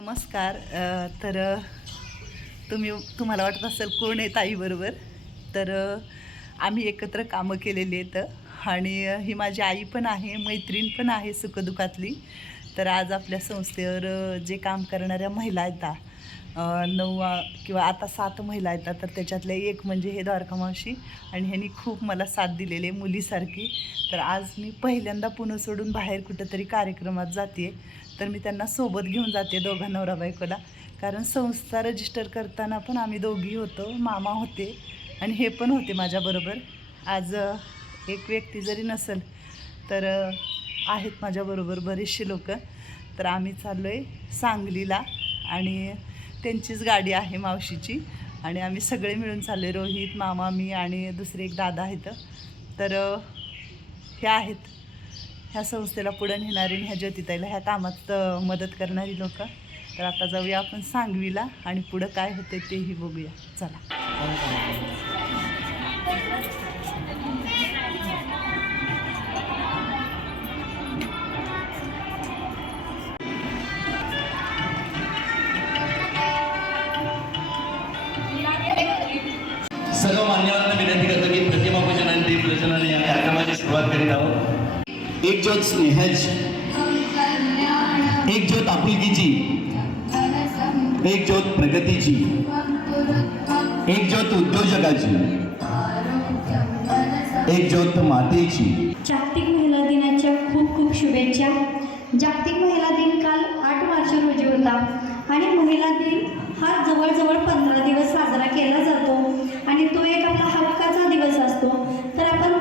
नमस्कार. तर तुम्ही तुम्हाला वाटत असेल कोण आहे ताईबरोबर तर आम्ही एकत्र कामं केलेली आहेत. आणि ही माझी आई पण आहे मैत्रीण पण आहे सुखदुखातली. तर आज आपल्या संस्थेवर जे काम करणाऱ्या महिला आहेत नऊ किंवा आता सात महिला येतात तर त्याच्यातल्या एक म्हणजे हे द्वारका मावशी आणि ह्यांनी खूप मला साथ दिलेली आहे मुलीसारखी. तर आज मी पहिल्यांदा पुणे सोडून बाहेर कुठंतरी कार्यक्रमात जाते तर मी त्यांना सोबत घेऊन जाते दोघा नवरा बायकोला. कारण संस्था रजिस्टर करताना पण आम्ही दोघी होतो मामा होते आणि हे पण होते माझ्याबरोबर आज एक व्यक्ती जरी नसेल तर आहेत माझ्याबरोबर बरेचसे लोक. तर आम्ही चाललो आहे सांगलीला आणि त्यांचीच गाडी आहे मावशीची आणि आम्ही सगळे मिळून चाललो आहे रोहित मामा मी आणि दुसरे एक दादा आहेत. तर हे आहेत. ह्या संस्थेला पुढे नेणारी ह्या ज्योतिताईला ह्या कामात मदत करणारी लोक. तर आता जाऊया आपण सांगवीला आणि पुढं काय होते तेही बघूया. चला. सर्व मान्यवरांना विनंती करतो की प्रतिमा पूजन आणि दीपपूजनाने या कार्यक्रमाची सुरुवात करीत आहोत. एक ज्योत स्नेहाची एक ज्योत आपुलकीची एक ज्योत प्रगतीची एक ज्योत उद्योजकाची एक ज्योत मातेची. जागतिक महिला दिनाच्या खूप खूप शुभेच्छा. जागतिक महिला दिन काल आठ मार्च रोजी होता आणि महिला दिन हा जवळजवळ पंधरा दिवस साजरा केला जातो आणि तो एक आपला हक्काचा दिवस असतो. तर आपण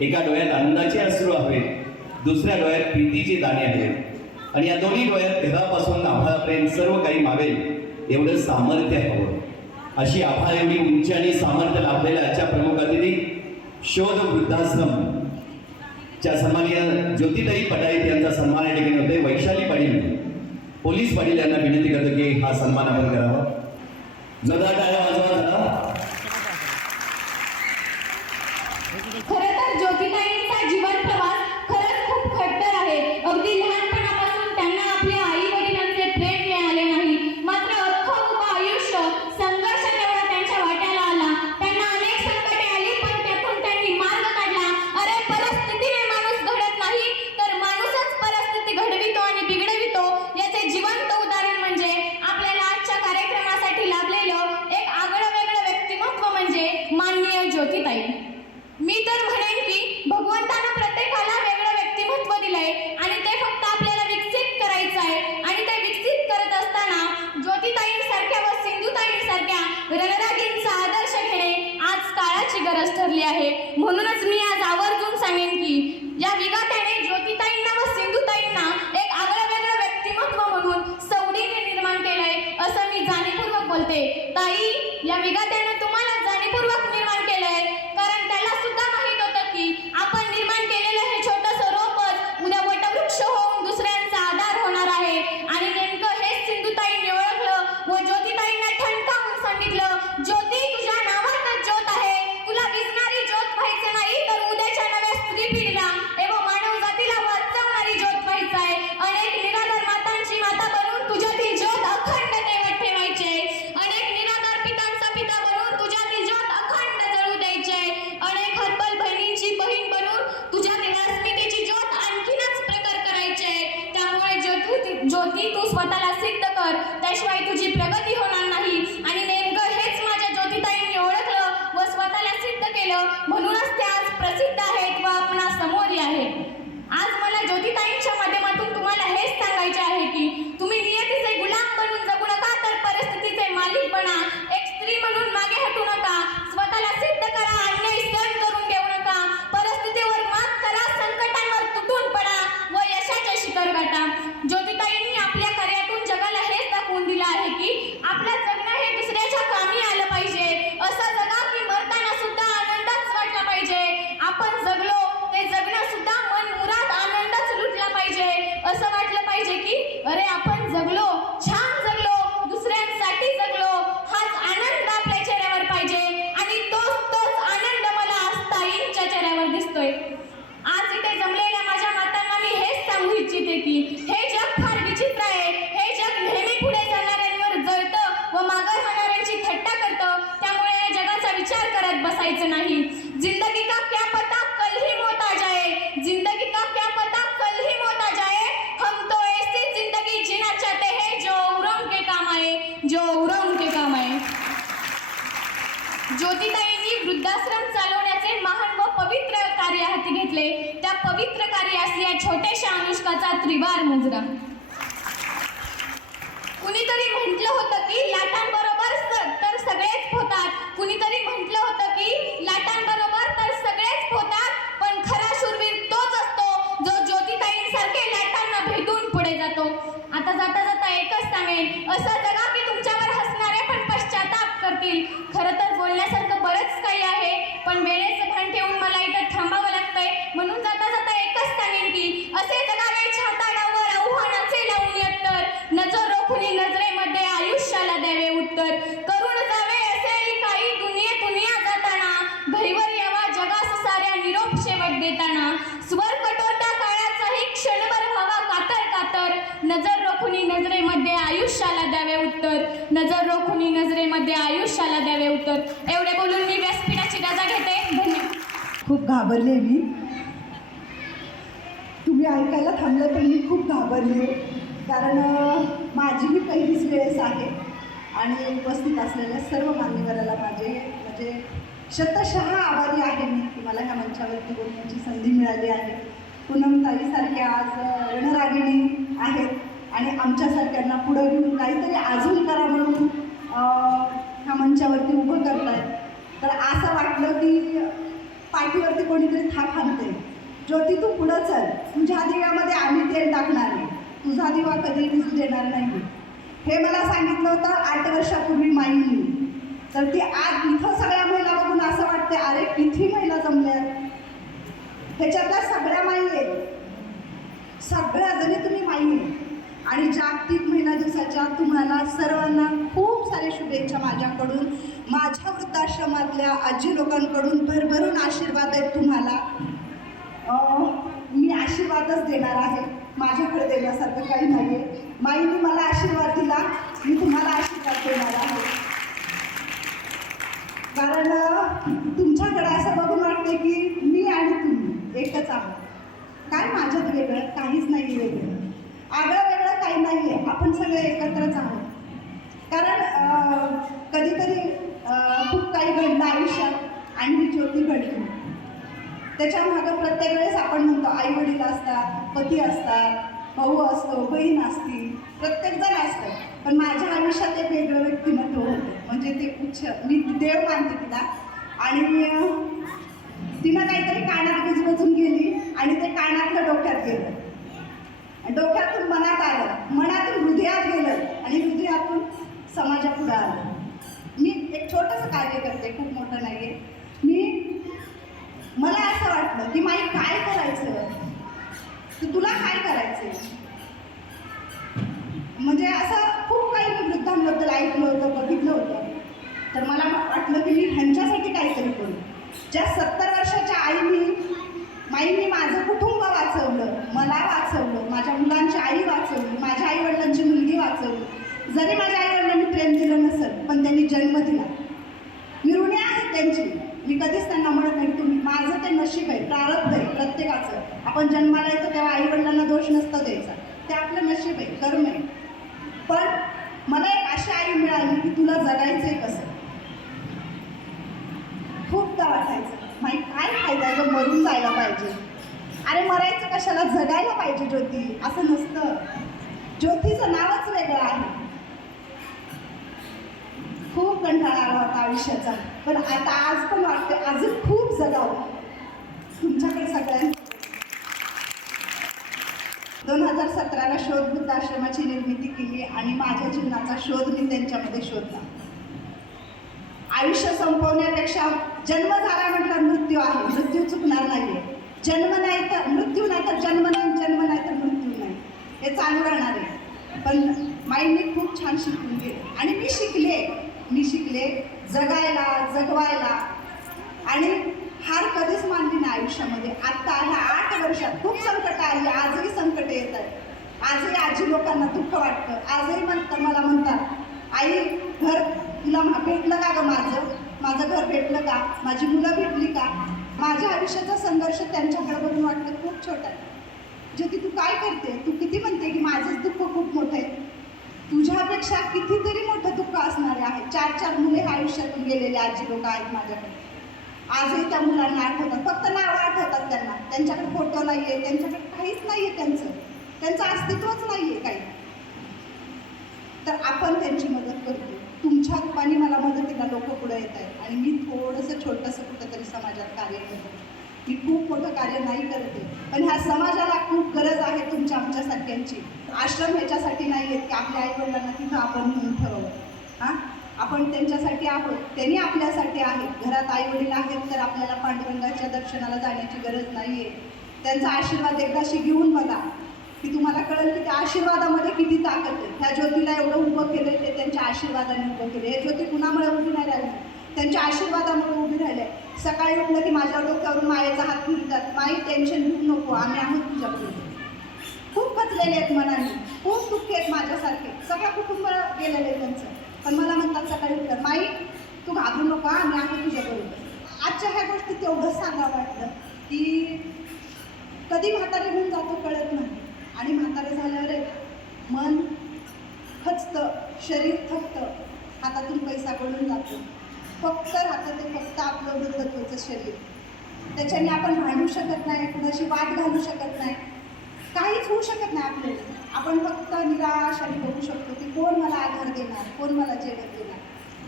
एका डोळ्यात आनंदाचे अश्रू हवेत दुसऱ्या डोळ्यात प्रीतीचे दाणे आहेत. आणि या दोन्ही डोळ्यात घरापासून आभाळापर्यंत सर्व काही मावेल एवढं सामर्थ्य हवं अशी आभा एवढी उंची आणि सामर्थ्य लाभलेल्या आजच्या प्रमुख अतिथी शोध वृद्धाश्रम. च्या सन्माननीय ज्योतिताई पटाईत यांचा सन्मान या ठिकाणी होते वैशाली पाटील पोलीस पाटील यांना विनंती करतो की हा सन्मान आपण करावा. जगा टाळ्या वाजवा झाला असा असं जगा की तुमच्यावर हसणारे पण पश्चाताप करतील. खरं एवढे बोलून मी व्यासपीठाची गजा घेते. खूप घाबरले मी. तुम्ही ऐकायला थांबलं पण मी खूप घाबरले. कारण माझी ही पहिलीच वेळेस आहे. आणि उपस्थित असलेल्या सर्व मान्यवराला माझे म्हणजे शतशः आभारी आहे मी. तुम्हाला ह्या मंचावरती बोलण्याची संधी मिळाली आहे. पूनमताईसारख्या आज रणरागिणी आहेत. आणि आमच्यासारख्यांना पुढं घेऊन काहीतरी अजून करा म्हणून ह्या मंचावरती उभं करताय. तर असं वाटलं की पाठीवरती कोणीतरी थाप आणते ज्योती तू पुढं चल. तुझ्या दिव्यामध्ये आम्ही तेल टाकणार आहे. तुझा दिवा कधी दिसू देणार नाही हे मला सांगितलं होतं आठ वर्षापूर्वी माईंनी. तर ती आज इथं सगळ्या महिला बघून असं वाटते अरे किती महिला जमल्यात? ह्याच्यातल्या सगळ्या माई आहेत. सगळ्या जणी तुम्ही माई आणि जागतिक महिला दिवसाच्या तुम्हाला सर्वांना खूप साऱ्या शुभेच्छा माझ्याकडून. माझ्या वृद्धाश्रमातल्या आजी लोकांकडून भरभरून आशीर्वाद आहेत तुम्हाला. मी आशीर्वादच देणार आहे. माझ्याकडे देण्यासारखं काही नाही आहे माईने मला आशीर्वाद दिला. मी तुम्हाला आशीर्वाद देणार आहे. कारण तुमच्याकडे असं बघून वाटते की मी आणि तुम्ही एकच आहोत. काय माझ्यात वेगळं? काहीच नाही वेगळं. आगळं सगळे एकत्रच आहोत. कारण कधीतरी खूप काही घडलं आयुष्यात आणि ही ज्योती घडली. त्याच्या मागं प्रत्येक वेळेस आपण म्हणतो आई वडील असतात पती असतात भाऊ असतो बहीण असती प्रत्येकजण असतं. पण माझ्या आयुष्यात एक वेगळं व्यक्तिमत्व होतं. म्हणजे ते उच्च मी देव मानते तिला. आणि तिनं काहीतरी कानात गुजबजून गेली आणि ते कानातलं डोक्यात गेलं. डोक्यातून मनात आलं. मनातून हृदयात गेलं आणि हृदयातून समाजापुढं आलं. मी एक छोटंसं कार्य करते खूप मोठं नाही आहे मी मला असं वाटलं की माई काय करायचं? तर तुला काय करायचं म्हणजे असं खूप काही मी वृद्धांबद्दल ऐकलं होतं बघितलं होतं. तर मला वाटलं की मी ह्यांच्यासाठी काहीतरी करू. ज्या सत्तर वर्षाच्या आईनी माईंनी माझं कुठं मला वाचवलं माझ्या मुलांची आई वाचवली माझ्या आईवडिलांची मुलगी वाचवली. जरी माझ्या आईवडिलांनी प्रेम दिलं नसेल पण त्यांनी जन्म दिला. मी ऋणी आहे त्यांची. मी कधीच त्यांना म्हणत नाही तुम्ही माझं ते नशीब आहे प्रारब्ध आहे प्रत्येकाचं. आपण जन्माला येतो तेव्हा आईवडिलांना दोष नसतो द्यायचा. ते आपलं नशीब आहे कर्म आहे. पण मला एक अशी आई मिळाली की तुला जगायचंय कसं? खूपदा वाटायचं माहीत काय फायदा आहे मरून जायला पाहिजे. अरे मरायचं कशाला? जगायला पाहिजे ज्योती. असं नसतं. ज्योतीचं नावच वेगळं आहे. खूप कंटाळा आला होता आयुष्याचा. पण आता आज पण वाटते अजून खूप जगाव. तुमच्याकडे सगळ्यांनी दोन हजार सतराला शोध बुद्ध आश्रमाची निर्मिती केली आणि माझ्या जीवनाचा शोध मी त्यांच्यामध्ये शोधला. आयुष्य संपवण्यापेक्षा जन्म झाला म्हटलं मृत्यू आहे. मृत्यू चुकणार नाहीये. जन्म नाही तर मृत्यू नाही तर जन्म नाही जन्म नाही तर मृत्यू नाही. हे चालू राहणार आहे. पण माईंनी खूप छान शिकून गेले आणि मी शिकले मी शिकले जगायला जगवायला. आणि हार कधीच मानली नाही आयुष्यामध्ये. आत्ता ह्या आठ वर्षात खूप संकट आली आजही संकट येत आहेत. आजही आजी लोकांना दुःख वाटतं. आजही म्हणतं मला म्हणतात आई घर तुला भेटलं का गं माझं? माझं घर भेटलं का? माझी मुलं भेटली का? माझ्या आयुष्याचा संघर्ष त्यांच्याकडे बघून वाटतं खूप छोटा आहे. ज्योती तू काय करते? तू किती म्हणते की माझंच दुःख खूप मोठं आहे? तुझ्यापेक्षा कितीतरी मोठं दुःख असणारे आहे. चार चार मुले ह्या आयुष्यातून गेलेले आजी लोक आहेत माझ्याकडे. आजही त्या मुलांना आठवतात. फक्त नावं आठवतात त्यांना. त्यांच्याकडे फोटो नाही आहे त्यांच्याकडे काहीच नाही आहे त्यांचं. त्यांचं अस्तित्वच नाही आहे काही. तर आपण त्यांची मदत करतो तुमच्या रूपाने मला मदतीला लोक पुढे येत आहेत. आणि मी थोडंसं छोटंसं कुठंतरी समाजात कार्य करते मी खूप मोठं कार्य नाही करते पण ह्या समाजाला खूप गरज आहे तुमच्या आमच्यासारख्यांची आश्रम ह्याच्यासाठी नाही आहेत की आपल्या आईवडिलांना तिथं आपण म्हणून ठरवलं हां? आपण त्यांच्यासाठी आहोत. त्यांनी आपल्यासाठी आहेत. घरात आईवडील आहेत तर आपल्याला पांडुरंगाच्या दर्शनाला जाण्याची गरज नाही आहे त्यांचा आशीर्वाद एकदाशी घेऊन बघा. की तुम्हाला कळेल की त्या आशीर्वादामध्ये किती ताकद आहे. ह्या ज्योतीला एवढं उभं केलं ते त्यांच्या आशीर्वादाने उभं केलं हे ज्योती कुणामुळे उभी नाही राहिली? त्यांच्या आशीर्वादामुळे उभी राहिले. सकाळी उठलं की माझ्या डोक्यावरून मायेचा हात फिरतात. माई टेन्शन घेऊ नको. आम्ही आहोत तुझ्याकडे खूप खचलेले आहेत मनाने. खूप दुःखी आहेत माझ्यासारखे. सगळं कुटुंब गेलेलं आहे त्यांचं. पण मला म्हणतात सकाळी उठलं माई तू घाबरू नको. हा, आम्ही आहोत तुझ्याबरोबर आजच्या ह्या गोष्टी तेवढंच सांगावं वाटलं की कधी म्हातारे होऊन जातो कळत नाही. आणि म्हातारे झाल्यावर एक मन खचतं शरीर थकतं हातातून पैसा गळून जातो. फक्त राहतं ते फक्त आपलं वृद्धत्वाचं शरीर. त्याच्याने आपण भांडू शकत नाही कुणाशी वाट घालू शकत नाही. काहीच होऊ शकत नाही आपल्याला. आपण फक्त निराश आणि बघू शकतो की कोण मला आधार देणार कोण मला जेवण देणार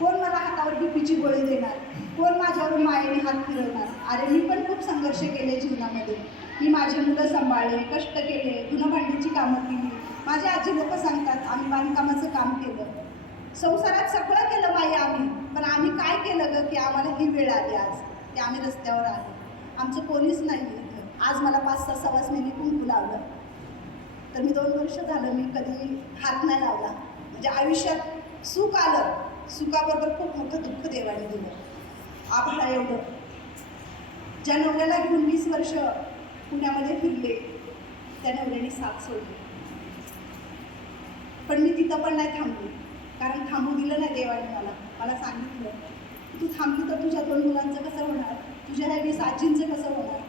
कोण मला हातावर बीपीची गोळी देणार कोण माझ्यावर मायेने हात फिरवणार. अरे मी पण खूप संघर्ष केले जीवनामध्ये. मी माझी मुलं सांभाळले कष्ट केले धुणंभांडीची कामं केली. माझे आजी लोक सांगतात आम्ही बांधकामाचं काम केलं. संसारात सगळं केलं माई आम्ही पण आम्ही काय केलं गं की आम्हाला ही वेळ आली आज? की आम्ही रस्त्यावर आलो. आमचं कोणीच नाही आज मला पाच सहा सवासनीने कुंकू लावलं. तर मी दोन वर्ष झालं मी कधी हात नाही लावला. म्हणजे आयुष्यात सुख आलं. सुखाबरोबर खूप मोठं दुःख देवाने दिलं. आभाळा एवढं. ज्या नवऱ्याला घेऊन वीस वर्ष पुण्यामध्ये फिरले. त्या नवऱ्याने साथ सोडली. पण मी तिथं पण नाही थांबली. कारण थांबू दिलं नाही देवाने मला. मला सांगितलं तू थांबली तर तुझ्या दोन मुलांचं कसं होणार? तुझ्या ह्या वीस आजींचं कसं होणार?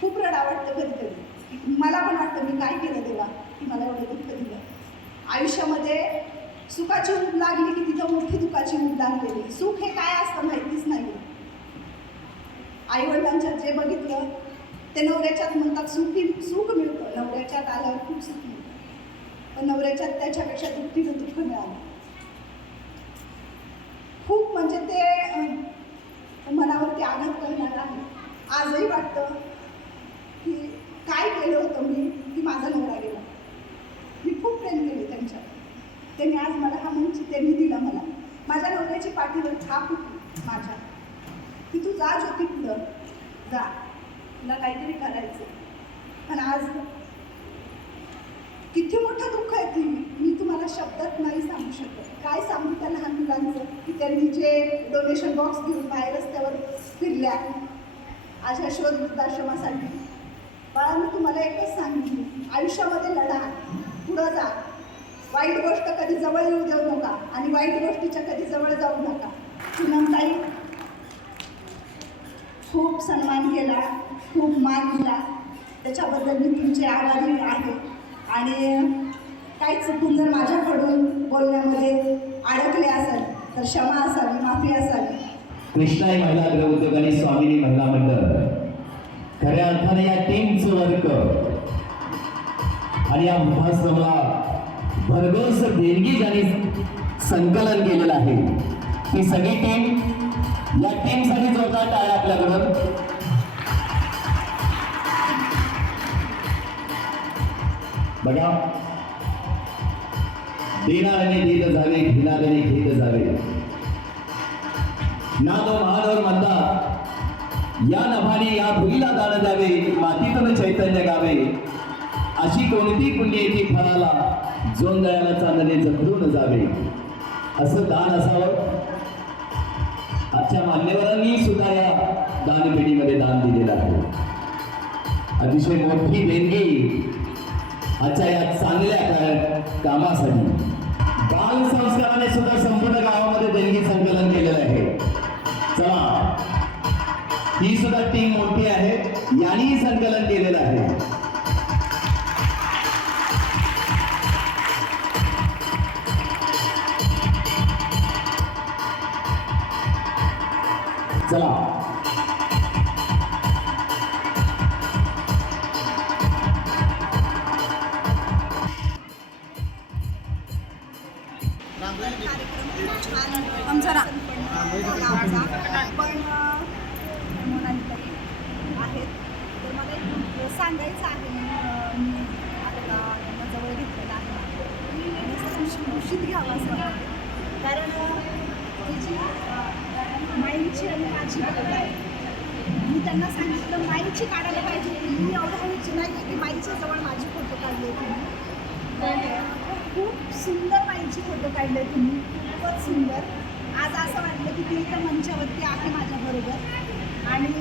खूप रडा वाटतं कधी कधी मला पण वाटतं मी काय केलं देवा की मला एवढं दुःख दिलं. आयुष्यामध्ये सुखाची ऊब लागली की तिथं मोठी दुःखाची ऊब लागलेली. सुख हे काय असतं माहितीच नाही आईवडिलांच्यात जे बघितलं ते नवऱ्याच्यात म्हणतात सुखी सुख मिळतं. नवऱ्याच्यात आल्यावर खूप सुख मिळतं पण नवऱ्याच्यात त्याच्यापेक्षा दुःखीचं दुःख मिळालं. खूप म्हणजे ते मनावरती आघात करणार आहे. आजही वाटतं की काय केलं होतं मी की माझा नवरा गेला. मी खूप प्रेम केले त्यांच्यावर. त्यांनी आज मला हा मंच त्यांनी दिला मला. माझ्या नवऱ्याची पाठीवर थाप होती माझ्या. की तू जा ज्योती पुढं जा. तुला काहीतरी करायचं पण आज किती मोठं दुःख आहे ती मी तुम्हाला शब्दात नाही सांगू शकत. काय सांगू त्या लहान मुलांचं? की त्यांनी जे डोनेशन बॉक्स घेऊन बाहेर रस्त्यावर फिरल्या. आज या शोध वृद्धाश्रमासाठी. बाळा मी तुम्हाला एकच सांगितली आयुष्यामध्ये लढा. पुढं जा. वाईट गोष्ट कधी जवळ येऊ देऊ नका. आणि वाईट गोष्टीच्या कधी जवळ जाऊ नका. पूनमताई खूप सन्मान केला खूप मान दिला. त्याच्याबद्दल मी तुमचे आभारी आहे. आणि काही चुकून जर माझ्याकडून बोलण्यामध्ये अडकले असाल तर क्षमा असावी माफी असावी. कृष्णाई महिला गृह आणि स्वामिनी महिला मंडळ. खऱ्या अर्थाने या टीमचं वर्क. आणि या महासभा भरघोस देणगी ज्यांनी संकलन केलेलं आहे ही सगळी टीम या टीमसाठी जोरदार टाळ्या आपल्याकडं बघा. देणाऱ्याने देत जावे घेणाऱ्याने घेत जावे. ना तो महानवर म्हणता या नभाने या भुईला दान द्यावे मातीतून चैतन्य गावे. अशी कोणती पुण्येची फळाला जोंदळ्याला चांदणे जखडून जावे. असं दान असावं. आजच्या मान्यवरांनी सुद्धा या दानपेढीमध्ये दान दिलेलं आहे. अतिशय मोठी देणगी आजच्या या चांगल्या काय कामासाठी. बाल संस्काराने सुद्धा संपूर्ण गावामध्ये देणगी संकलन केलेलं आहे. चला. ही सुद्धा टीम मोठी आहे. यांनीही संकलन केलेलं आहे. त्यांना सांगितलं माईची काढायला पाहिजे होती. मी एवढं नाही की माईच्या जवळ माझी फोटो काढले तुम्ही. खूप सुंदर माईची फोटो काढले तुम्ही. खूपच सुंदर. आज असं वाटलं की ती इथं मंचावरती आहे माझ्याबरोबर आणि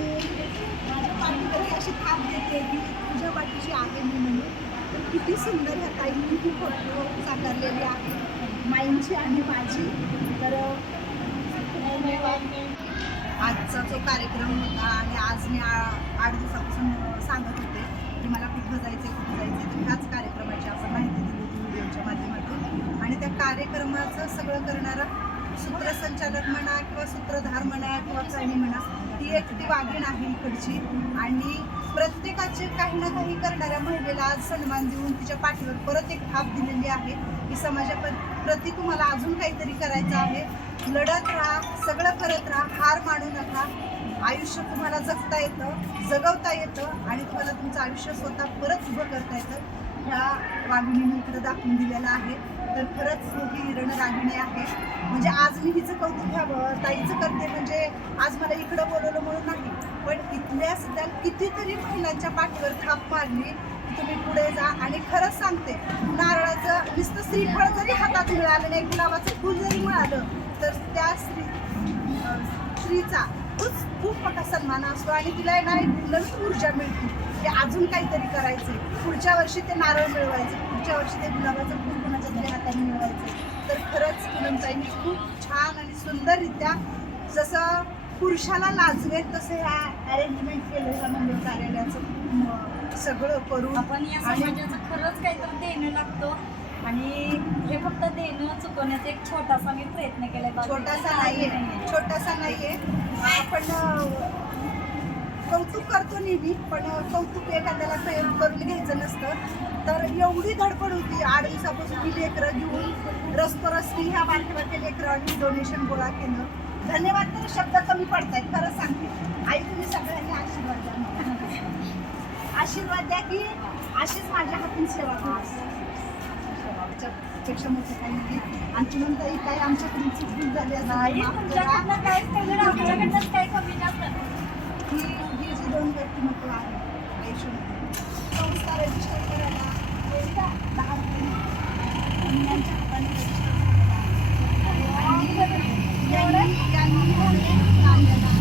माझ्या पाठीवरती अशी थाप देते की तुझ्या पाठीशी आहे मी म्हणून. तर किती सुंदर ह्या ताईंनी ही फोटो साकारलेली आहे. माईंची आणि माझी. तर धन्यवाद. आजचा जो कार्यक्रम होता आणि आज मी आ- आठ दिवसापासून सांगत होते की मला कुठं जायचं आहे कुठं जायचं आहे तर ह्याच कार्यक्रमाची आपण माहिती दिली होती व्हिडिओच्या माध्यमातून. आणि त्या कार्यक्रमाचं सगळं करणारं सूत्रसंचालक म्हणा किंवा सूत्रधार म्हणा किंवा काही म्हणा ती एक ती वागीण आहे इकडची. आणि प्रत्येकाचे काही ना काही करणाऱ्या महिलेला आज सन्मान देऊन तिच्या पाठीवर परत एक थाप दिलेली आहे. की समाजा प्रति तुम्हाला अजून काहीतरी करायचं आहे. लढत राहा सगळं करत राहा हार मानू नका. आयुष्य तुम्हाला जगता येतं जगवता येतं आणि तुम्हाला तुमचं आयुष्य स्वतः परत उभं करता येतं. ह्या वाघिणीने इकडं दाखवून दिलेलं आहे. तर खरंच ही रणरागिणी आहे. म्हणजे आज मी हिचं कौतुक घ्यावं ताईचं करते. म्हणजे आज मला इकडं बोलवलं म्हणून नाही. पण इथल्या सुद्धा कितीतरी महिलांच्या पाठीवर थाप मारली तुम्ही पुढे जा. आणि खरंच सांगते नारळाचं नुसतं श्रीफळ जरी हातात मिळालं नाही गुलाबाचं फुल जरी मिळालं तर त्या स्त्री स्त्रीचा खूप खूप मोठा सन्मान असतो. आणि तिला आहे नवीन ऊर्जा मिळते. की अजून काहीतरी करायचं पुढच्या वर्षी ते नारळ मिळवायचं पुढच्या वर्षी ते गुलाबाचं फुल कोणाच्या तरी हाताने मिळवायचं. तर खरंच पूनमताईंनी खूप छान आणि सुंदररित्या जसं पुरुषाला लाजवेल तसं ह्या अरेंजमेंट केलं ह्या मंदिर कार्यालयाचं. म, सगळं करून आपण या समाजाचं खरंच काहीतरी देणं लागतो. आणि हे फक्त देणं चुकवण्याचा एक छोटासा मी प्रयत्न केलाय. छोटासा नाहीये. छोटासा नाहीये. आपण कौतुक करतो नेहमी पण कौतुक एखाद्याला प्रयोग करून घ्यायचं नसतं. तर एवढी धडपड होती. आठ दिवसापासून ही लेकरं घेऊन रस्तोरस्ती ह्या बारक्या बारक्या लेकरांनी डोनेशन गोळा केलं. धन्यवाद तर शब्द कमी पडत आहेत खरं सांगते. आई तुम्ही सगळ्यांनी आशीर्वाद द्या. आशीर्वाद द्या की अशीच माझ्या हातून सेवा काही आमची काही आमच्याकडून चुकून झाली काही कमी दोन आहे Yang ini, yang ini, yang ini, yang ini.